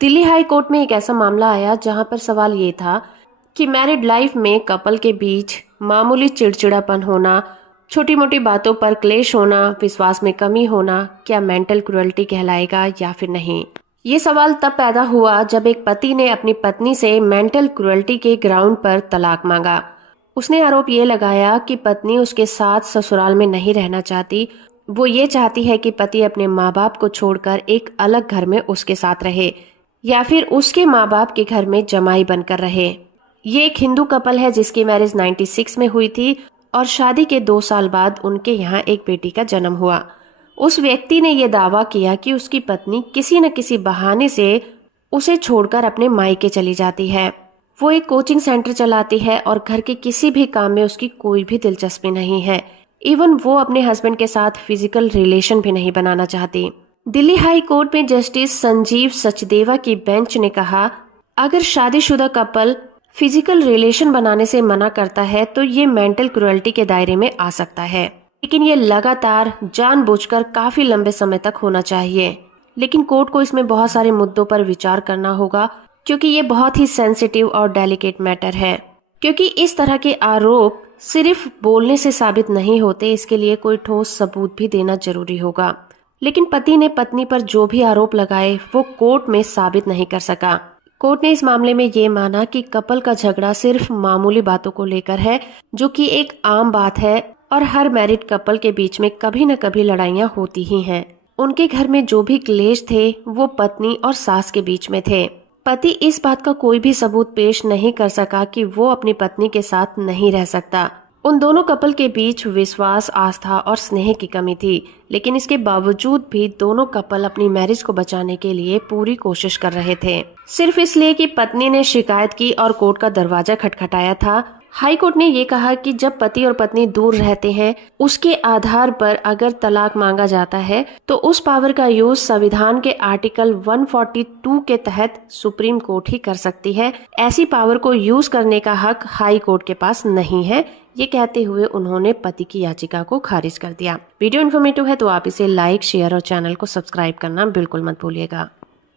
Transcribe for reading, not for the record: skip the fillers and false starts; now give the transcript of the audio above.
Delhi high court में एक ऐसा मामला आया जहां पर सवाल ये था कि मैरिड लाइफ में कपल के बीच मामूली चिड़चिड़ापन होना, छोटी मोटी बातों पर क्लेश होना, विश्वास में कमी होना क्या मेंटल क्रुएल्टी कहलाएगा या फिर नहीं। ये सवाल तब पैदा हुआ जब एक पति ने अपनी पत्नी से मेंटल क्रुएल्टी के ग्राउंड पर तलाक मांगा। उसने आरोप ये लगाया कि पत्नी उसके साथ ससुराल में नहीं रहना चाहती। वो ये चाहती है कि पति अपने माँ बाप को छोड़कर एक अलग घर में उसके साथ रहे या फिर उसके माँ बाप के घर में जमाई बनकर रहे। ये एक हिंदू कपल है जिसकी मैरिज 96 में हुई थी और शादी के 2 साल बाद उनके यहाँ एक बेटी का जन्म हुआ। उस व्यक्ति ने यह दावा किया कि उसकी पत्नी किसी न किसी बहाने से उसे छोड़कर अपने मायके चली जाती है। वो एक कोचिंग सेंटर चलाती है और घर के किसी भी काम में उसकी कोई भी दिलचस्पी नहीं है। इवन वो अपने हस्बैंड के साथ फिजिकल रिलेशन भी नहीं बनाना चाहती। दिल्ली हाई कोर्ट में जस्टिस संजीव सचदेवा की बेंच ने कहा, अगर शादीशुदा कपल फिजिकल रिलेशन बनाने से मना करता है तो ये मेंटल क्रुएल्टी के दायरे में आ सकता है, लेकिन ये लगातार जानबूझकर काफी लंबे समय तक होना चाहिए। लेकिन कोर्ट को इसमें बहुत सारे मुद्दों पर विचार करना होगा क्योंकि ये बहुत ही सेंसिटिव और डेलिकेट मैटर है। क्योंकि इस तरह के आरोप सिर्फ बोलने से साबित नहीं होते, इसके लिए कोई ठोस सबूत भी देना जरूरी होगा। लेकिन पति ने पत्नी पर जो भी आरोप लगाए वो कोर्ट में साबित नहीं कर सका। कोर्ट ने इस मामले में ये माना कि कपल का झगड़ा सिर्फ मामूली बातों को लेकर है, जो कि एक आम बात है और हर मैरिड कपल के बीच में कभी न कभी लड़ाइयाँ होती ही हैं। उनके घर में जो भी क्लेश थे वो पत्नी और सास के बीच में थे। पति इस बात का कोई भी सबूत पेश नहीं कर सका कि वो अपनी पत्नी के साथ नहीं रह सकता। उन दोनों कपल के बीच विश्वास, आस्था और स्नेह की कमी थी, लेकिन इसके बावजूद भी दोनों कपल अपनी मैरिज को बचाने के लिए पूरी कोशिश कर रहे थे। सिर्फ इसलिए कि पत्नी ने शिकायत की और कोर्ट का दरवाजा खटखटाया था। हाई कोर्ट ने ये कहा कि जब पति और पत्नी दूर रहते हैं, उसके आधार पर अगर तलाक मांगा जाता है तो उस पावर का यूज संविधान के आर्टिकल 142 के तहत सुप्रीम कोर्ट ही कर सकती है। ऐसी पावर को यूज करने का हक हाई कोर्ट के पास नहीं है। ये कहते हुए उन्होंने पति की याचिका को खारिज कर दिया। वीडियो इन्फॉर्मेटिव है तो आप इसे लाइक, शेयर और चैनल को सब्सक्राइब करना बिल्कुल मत भूलिएगा।